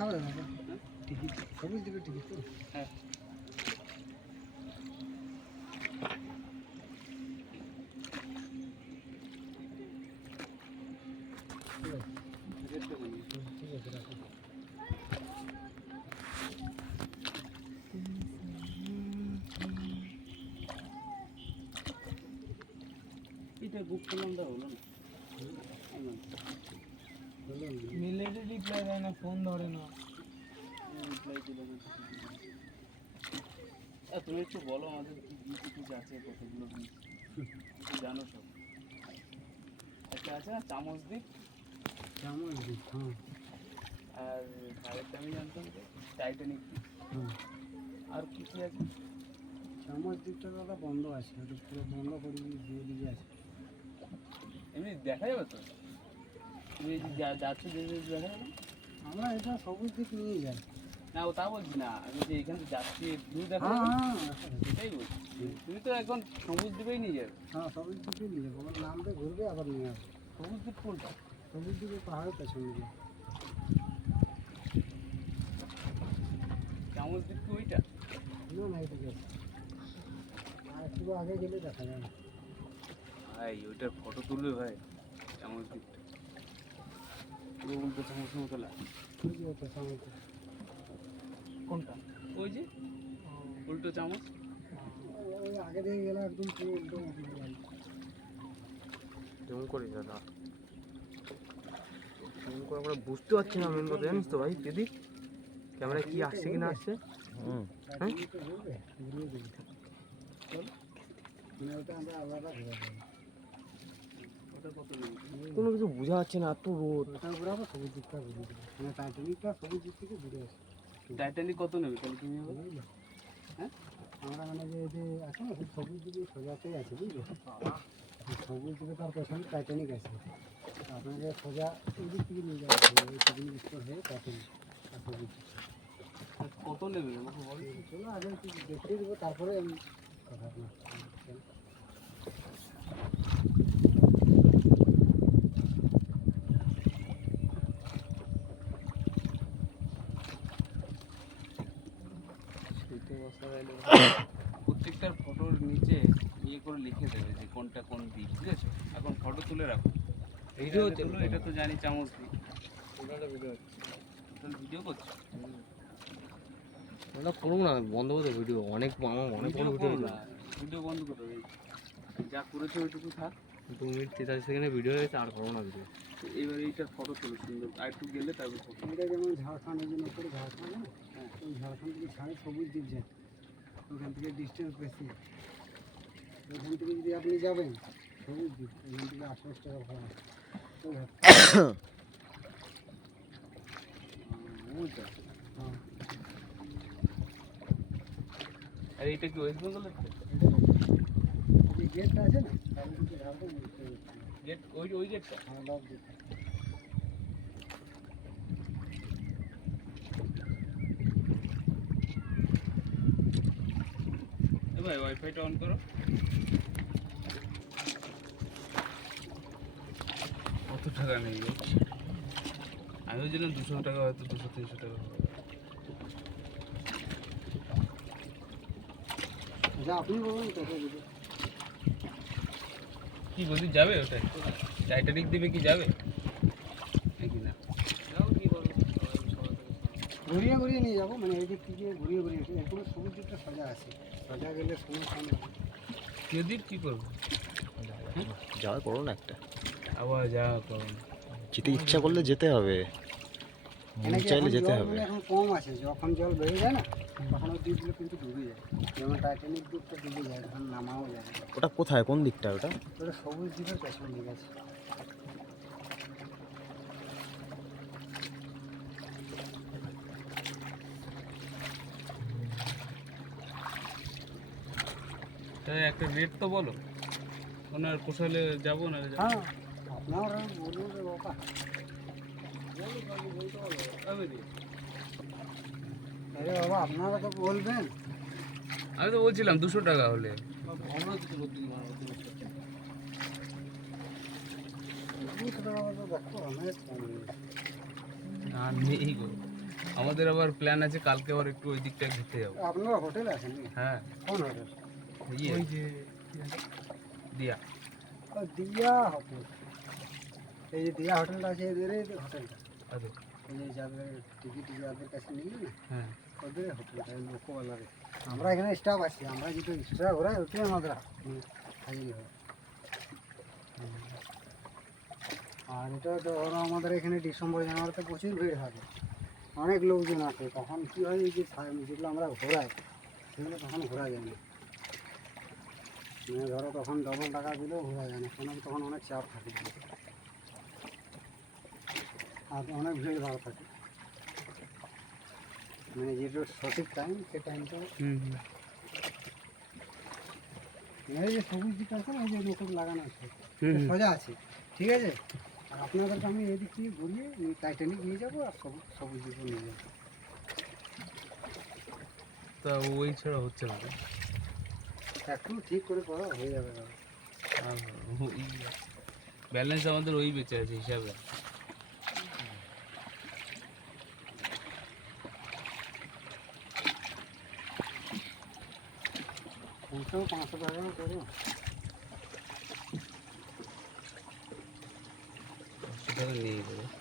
দেখাবে দাদা টিকিট সবুজ দিকে টিকিট তো হ্যাঁ এটা বুক করলাম দা না না। হলো না। মিলেটে রিপ্লাই দেয় না ফোন ধরে না। দিল। আ, তুমি একটু বলো আমাদের কি কি কিছু আছে কতগুলো বীজ জানো সব। একটা আছে না চামচ দ্বীপ। কেমন দিক হ্যাঁ। আর আরেকটা আমি জানতাম টাইটানিক দ্বীপ। আর কি কি আছে? চামচ দিকটা দাদা বন্ধ আছে ওটা পুরো বন্ধ করে দিয়ে দিয়ে আছে এমনি দেখা যাবে তো? তুমি যাচ্ছ যাবে। আমরা এটা সবুজ দিক নিয়ে যাই। না ও তা বলছি না। আমি যে এখান থেকে যাচ্ছি ভিউ দেখা। হ্যাঁ যাবে হ্যাঁ। দেখা সেটাই বলছি। তুমি তো এখন সবুজ দ্বীপেই নিয়ে যাবে। হ্যাঁ সবুজ দিকে নিয়ে যাব। আমার নামটা ঘুরবে আবার নিয়ে আসবে। সবুজ দ্বীপ কোনটা? সবুজ দিকে পাহাড়ের পেছনে দিয়ে চামচ দ্বীপ কি ওইটা? না না এদিকে আছে। আর একটু আগে গেলে দেখা যাবে। ভাই ওইটার ফটো তুলবে ভাই চামচ দ্বীপটা পুরো উল্টো চামচ মতো লাগে ঠিক আছে চামচ কোনটা? ওই যে? উল্টো চামচ? ওই আগে দিয়ে গেলে একদম পুরো উল্টো জুম করি দাদা। জুম করে আমরা বুঝতে পারছি না মেন কথা জানিস তো ভাই? দিদি ক্যামেরা কি আসছে কি না আসছে? হুম। কোনো কিছু বোঝা যাচ্ছে না এত রোদ। সবুজ দিকটা দেবো মানে টাইটানিকটা সবুজ দিক থেকে ঘুরে আসে টাইটানিক কত নেবে? তাহলে তুমি হ্যাঁ? আমরা মানে যে যে আছে না সবুজ দিকে সোজাতেই আছে বুঝলো? সবুজ দিকে তার পেছনে টাইটানিক আছে। আপনাকে সোজা এই দিক থেকে নিয়ে যাওয়া হবে পিকনিক স্পট হয়ে টাইটানিক আর সবুজ কত নেবে আমাকে বলো? চলো আগে দেখিয়ে দেবো তারপরে আমি কথা প্রত্যেকটার ফটোর নিচে ইয়ে করে লিখে দেবে যে কোনটা কোন দিক আছে? এখন ফটো তুলে রাখো। ভিডিও তুলো, এটা তো জানি চামচ দিক ভিডিও করছ? আমরা করব না বন্ধ করে ভিডিও অনেক আমার অনেক বড় ভিডিও না ভিডিও বন্ধ করো। যা করেছ ওইটুকু থাক। দু মিনিট তেতাল্লিশ সেকেন্ডে ভিডিও হয়েছে আর করব না ভিডিও এবার এইটার ফটো তুলো সুন্দর। আর একটু গেলে তারপর ফটো এটা যেমন ঝাড়খণ্ড এই জন্য করে ঝাড়খণ্ড না ওই ঝাড়খণ্ড থেকে ছাড়ে সবুজ দ্বীপ যায়। ওখান থেকে ডিস্টেন্স বেশি। ওখান থেকে যদি আপনি যাবেন সবুজ দ্বীপ ওখান থেকে আঠাশ টাকা ভাড়া। আর এইটা কি ওয়েস্ট বেঙ্গলের যে গেটটা আছে না? গেট ওই ওই গেটটা হ্যাঁ লাভ ভাই ওয়াইফাইটা অন করো কত টাকা নেই? আমি ভেবেছিলাম দুশো টাকা হয়তো দুশো তিনশো টাকা হবে। যা আপনি বলুন কত কি বলছি যাবে ওটাই টাইটানিক দিবে কি যাবে নাকি না যাও কি বলো ঘুরিয়ে ঘুরিয়ে নিয়ে যাব মানে এই দিক থেকে ঘুরিয়ে ঘুরিয়ে এরকম সবুজ দিকটা সোজা আছে। সোজা গেলে সমস্যা নেই কেদিপ কি করব? যাওয়া করো না একটা। আবার যা করো যেতে ইচ্ছা করলে যেতে হবে। মন চাইলে যেতে হবে। মানে এখন কম আছে যখন জল বেড়ে যায় না তখন ওই দ্বীপগুলো কিন্তু ডুবে যায়। যেমন টাইটানিক দ্বীপটা ডুবে যায় তখন নামাও যায়। ওটা কোথায়? কোন দিকটা ওটা? ওটা সবুজ দ্বীপের পেছনে দিকে আছে। একটা রেট তো বলো। ওনার পোষালে যাব না হ্যাঁ আপনারা বলুন রে বাবা। আরে বাবা আপনারা তো বলবেন। আমি তো বলছিলাম দুশো টাকা হলে। আর নেই গো। আমাদের আবার প্ল্যান আছে কালকে আবার একটু ওই দিকটা ঘুরতে যাব। আপনারা হোটেলে আছেন নাকি? হ্যাঁ। কোন হোটেল? ওই যে দিয়া দিয়া হোটেল এই যে দিয়া হোটেলটা আছে এদের হোটেলটা এই যে যাদের টিকিট যাদের কাছে নিয়ে না হ্যাঁ ওদের হোটেলটা লোকওয়ালারে আমরা এখানে স্টাফ আছি আমরা যেটা এক্সট্রা ঘোরাই ওটাই আমাদের হাজির হয় আর এটা ধরো আমাদের এখানে ডিসেম্বর জানুয়ারিতে প্রচুর ভিড় থাকে অনেক লোকজন আছে তখন কী হয় যে যেগুলো আমরা ঘোরাই সেগুলো তখন ঘোরা যায় না মানে ধরো তখন ডবল টাকা দিলেও ঘোরা যায় না কেন তখন অনেক চাপ থাকে। আর অনেক ভিড় ভাড় থাকে। মানে যেটা সঠিক টাইম সে টাইমটা হুম হুম। এই যে সবুজ দিকটা আছে না এই যে নতুন লাগানো আছে। সোজা আছে ঠিক আছে? আর আপনাদেরকে আমি এদিক থেকে ঘুরিয়ে নিয়ে টাইটানিক নিয়ে যাব আর সবুজ সবুজ দিকে নিয়ে যাব। তা ওই ছাড়া হচ্ছে না। একটু ঠিক করে করো হয়ে যাবে দাদা ব্যালেন্স আমাদের ওই বেঁচে আছে হিসাবে। পৌঁছাও পাঁচশো টাকা করো। পাঁচশো টাকা নিয়ে যাব